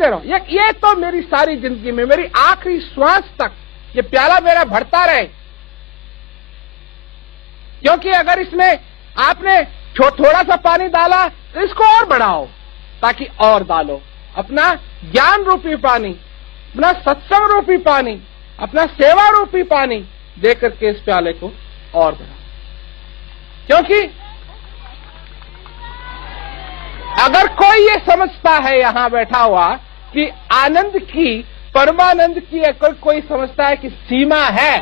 पीते रहो। ये तो मेरी सारी जिंदगी में, मेरी आखिरी श्वास तक ये प्याला मेरा भरता रहे। क्योंकि अगर इसमें आपने थोड़ा सा पानी डाला तो इसको और बढ़ाओ, ताकि और डालो। अपना ज्ञान रूपी पानी, अपना सत्संग रूपी पानी, अपना सेवा रूपी पानी दे करके इस प्याले को और बढ़ाओ। क्योंकि अगर कोई ये समझता है यहां बैठा हुआ कि आनंद की, परमानंद की अगर कोई समझता है कि सीमा है,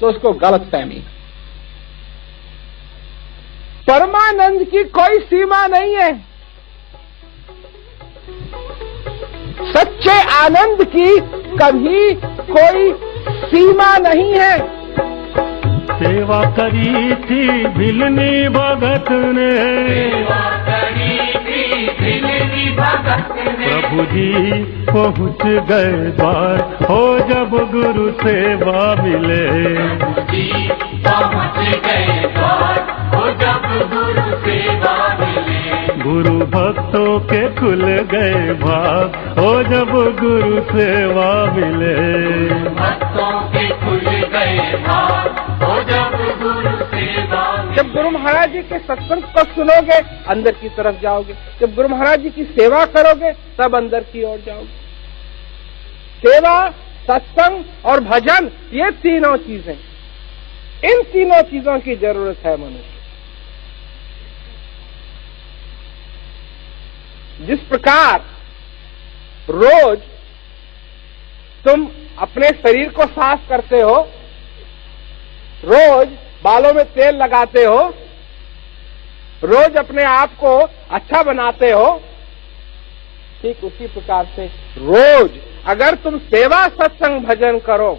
तो उसको गलतफहमी। परमानंद की कोई सीमा नहीं है। सच्चे आनंद की कभी कोई सीमा नहीं है। सेवा करी थी भिलनी भगत ने, प्रभु जी पहुँच गए द्वार, हो जब गुरु सेवा मिले। गुरु भक्तों के खुल गए भाग, हो जब गुरु सेवा मिले। जब गुरु महाराज जी के सत्संग को सुनोगे अंदर की तरफ जाओगे, जब गुरु महाराज जी की सेवा करोगे तब अंदर की ओर जाओगे। सेवा, सत्संग और भजन, ये तीनों चीजें, इन तीनों चीजों की जरूरत है मनुष्य। जिस प्रकार रोज तुम अपने शरीर को साफ करते हो, रोज बालों में तेल लगाते हो, रोज अपने आप को अच्छा बनाते हो, ठीक उसी प्रकार से रोज अगर तुम सेवा, सत्संग, भजन करो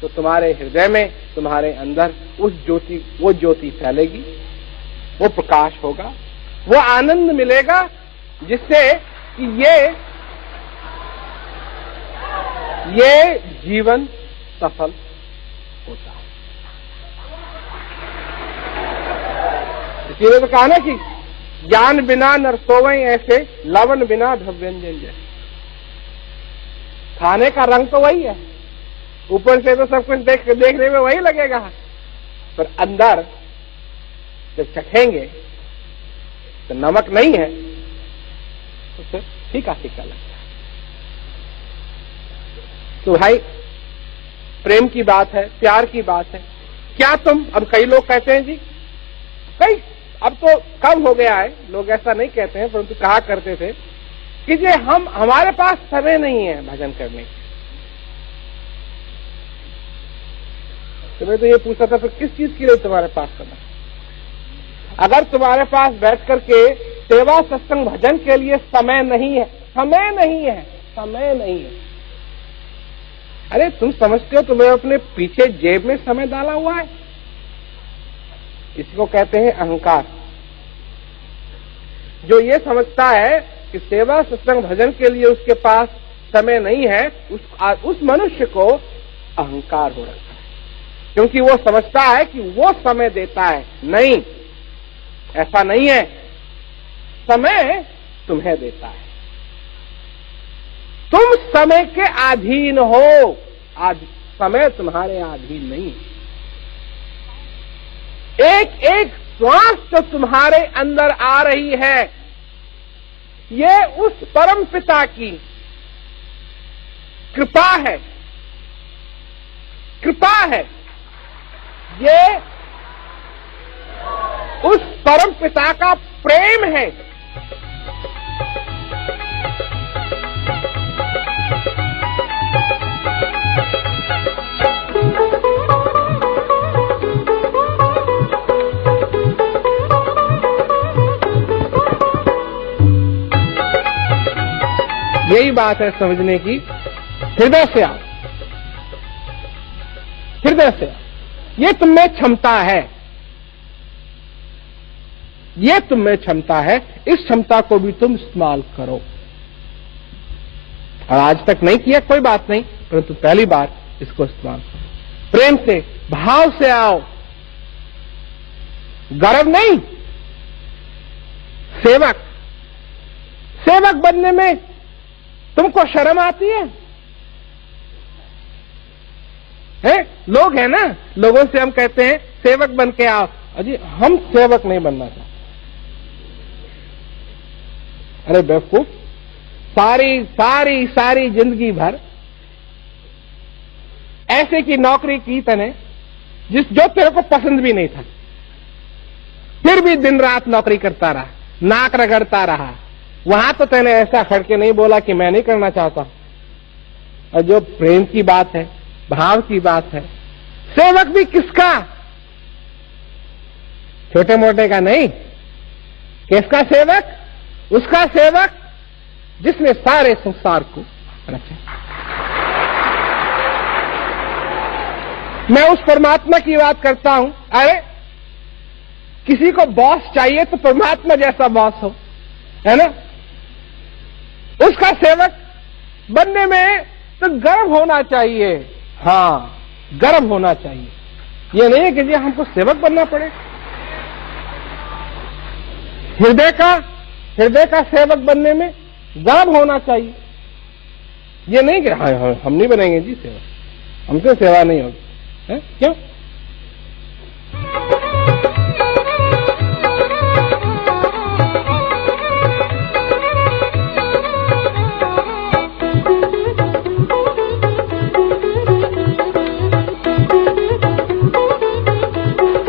तो तुम्हारे हृदय में, तुम्हारे अंदर वो ज्योति फैलेगी, वो प्रकाश होगा, वो आनंद मिलेगा, जिससे कि ये जीवन सफल होता है। इसीलिए तो कहा ना कि ज्ञान बिना नर सोवै ऐसे, लवण बिना ढव्यंजन जैसे। खाने का रंग तो वही है, ऊपर से तो सब कुछ देखने में वही लगेगा, पर अंदर जब चखेंगे तो नमक नहीं है तो फिर फीका फीका लगता है। तो भाई प्रेम की बात है, प्यार की बात है। क्या तुम, अब कई लोग कहते हैं जी, कई अब तो कम हो गया है, लोग ऐसा नहीं कहते हैं, परंतु कहा करते थे कि जे हमारे पास समय नहीं है भजन करने की। तो मैं तो ये पूछा था, फिर किस चीज के लिए तुम्हारे पास समय? अगर तुम्हारे पास बैठ करके सेवा, सत्संग, भजन के लिए समय नहीं है, समय नहीं है, समय नहीं है, अरे तुम समझते हो तुम्हें अपने पीछे जेब में समय डाला हुआ है? इसको कहते हैं अहंकार। जो ये समझता है कि सेवा, सत्संग, भजन के लिए उसके पास समय नहीं है, उस मनुष्य को अहंकार हो रखा है, क्योंकि वो समझता है कि वो समय देता है। नहीं, ऐसा नहीं है। समय तुम्हें देता है, तुम समय के अधीन हो, समय तुम्हारे अधीन नहीं। एक एक श्वास जो तुम्हारे अंदर आ रही है, ये उस परम पिता की कृपा है, कृपा है। ये उस परम पिता का प्रेम है। यही बात है समझने की। हृदय से आओ, हृदय से आओ। ये तुम में क्षमता है, ये तुम में क्षमता है, इस क्षमता को भी तुम इस्तेमाल करो। और आज तक नहीं किया कोई बात नहीं, परंतु पहली बार इसको इस्तेमाल करो। प्रेम से, भाव से आओ, गर्व नहीं, सेवक, सेवक बनने में तुमको शर्म आती है? लोग हैं ना, लोगों से हम कहते हैं सेवक बन के आओ, अजी हम सेवक नहीं बनना चाहते। अरे बेवकूफ, सारी सारी सारी जिंदगी भर ऐसे की नौकरी की तने जो तेरे को पसंद भी नहीं था, फिर भी दिन रात नौकरी करता रहा, नाक रगड़ता रहा। वहां तो तेने ऐसा खड़के नहीं बोला कि मैं नहीं करना चाहता। और जो प्रेम की बात है, भाव की बात है, सेवक भी किसका? छोटे मोटे का नहीं। किसका सेवक? उसका सेवक जिसने सारे संसार को रचा। मैं उस परमात्मा की बात करता हूं। अरे किसी को बॉस चाहिए तो परमात्मा जैसा बॉस हो, है ना? उसका सेवक बनने में तो गर्व होना चाहिए। हाँ, गर्व होना चाहिए। ये नहीं है कि जी हमको सेवक बनना पड़े। हृदय का सेवक बनने में गर्व होना चाहिए। ये नहीं कि हाँ हम नहीं बनेंगे जी सेवक, हमसे सेवा नहीं होगी। क्यों?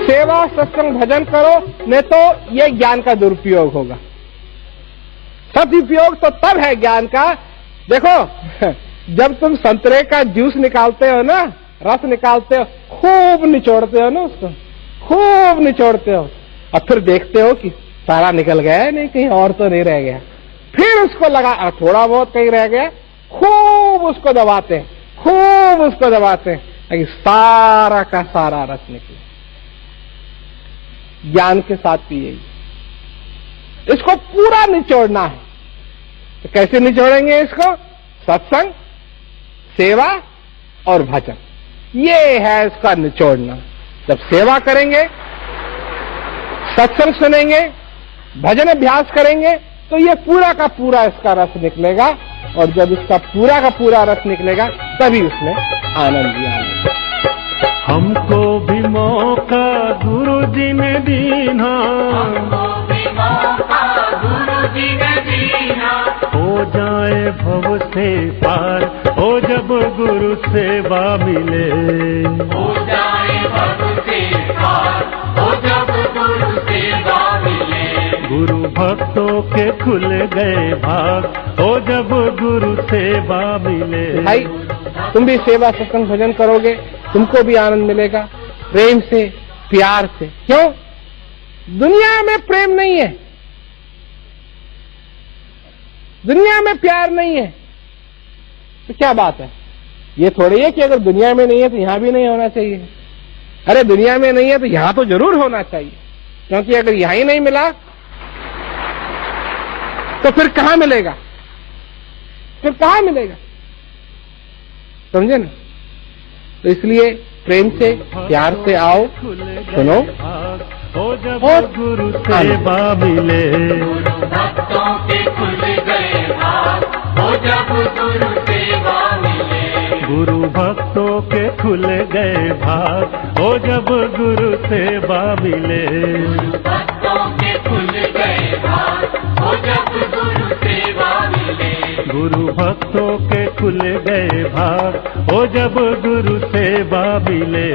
सेवा, सत्संग, भजन करो, नहीं तो ये ज्ञान का दुरुपयोग होगा। सदुपयोग तो तब है ज्ञान का। देखो, जब तुम संतरे का जूस निकालते हो ना, रस निकालते हो, खूब निचोड़ते हो ना उसको, खूब निचोड़ते हो, और फिर देखते हो कि सारा निकल गया है, नहीं कहीं और तो नहीं रह गया। फिर उसको लगा, थोड़ा बहुत कहीं रह गया, खूब उसको दबाते हैं, खूब उसको दबाते हैं ताकि सारा का सारा रस निकले। ज्ञान के साथ भी यही, इसको पूरा निचोड़ना है। तो कैसे निचोड़ेंगे इसको? सत्संग, सेवा और भजन, ये है इसका निचोड़ना। जब सेवा करेंगे, सत्संग सुनेंगे, भजन अभ्यास करेंगे, तो ये पूरा का पूरा इसका रस निकलेगा। और जब इसका पूरा का पूरा रस निकलेगा, तभी उसमें आनंद ही आनंद। हमको भी मौका गुरु जी ने दीना, हो जाए भव से पार, हो जब गुरु सेवा मिले, हो जाए भव से पार, हो जब गुरु सेवा मिले। गुरु भक्तों के खुल गए भाग, हो जब गुरु सेवा मिले। भाई तुम भी सेवा, सत्संग, भजन करोगे, तुमको भी आनंद मिलेगा, प्रेम से, प्यार से। क्यों? दुनिया में प्रेम नहीं है, दुनिया में प्यार नहीं है, तो क्या बात है? ये थोड़ी है कि अगर दुनिया में नहीं है तो यहां भी नहीं होना चाहिए। अरे दुनिया में नहीं है तो यहां तो जरूर होना चाहिए, क्योंकि अगर यहां ही नहीं मिला तो फिर कहां मिलेगा? फिर कहां मिलेगा? समझे ना? तो इसलिए प्रेम से, प्यार से आओ, सुनो और गुरु सेवा मिले। भक्तों के खुल गए भाग, हो जब गुरु सेवा मिले। गुरु भक्तों के खुल गए भाग, हो जब गुरु सेवा मिले। भक्तों के खुल गए भाग, हो जब गुरु सेवा मिले। गुरु भक्तों के खुल गए भाग, हो जब गुरु सेवा मिले।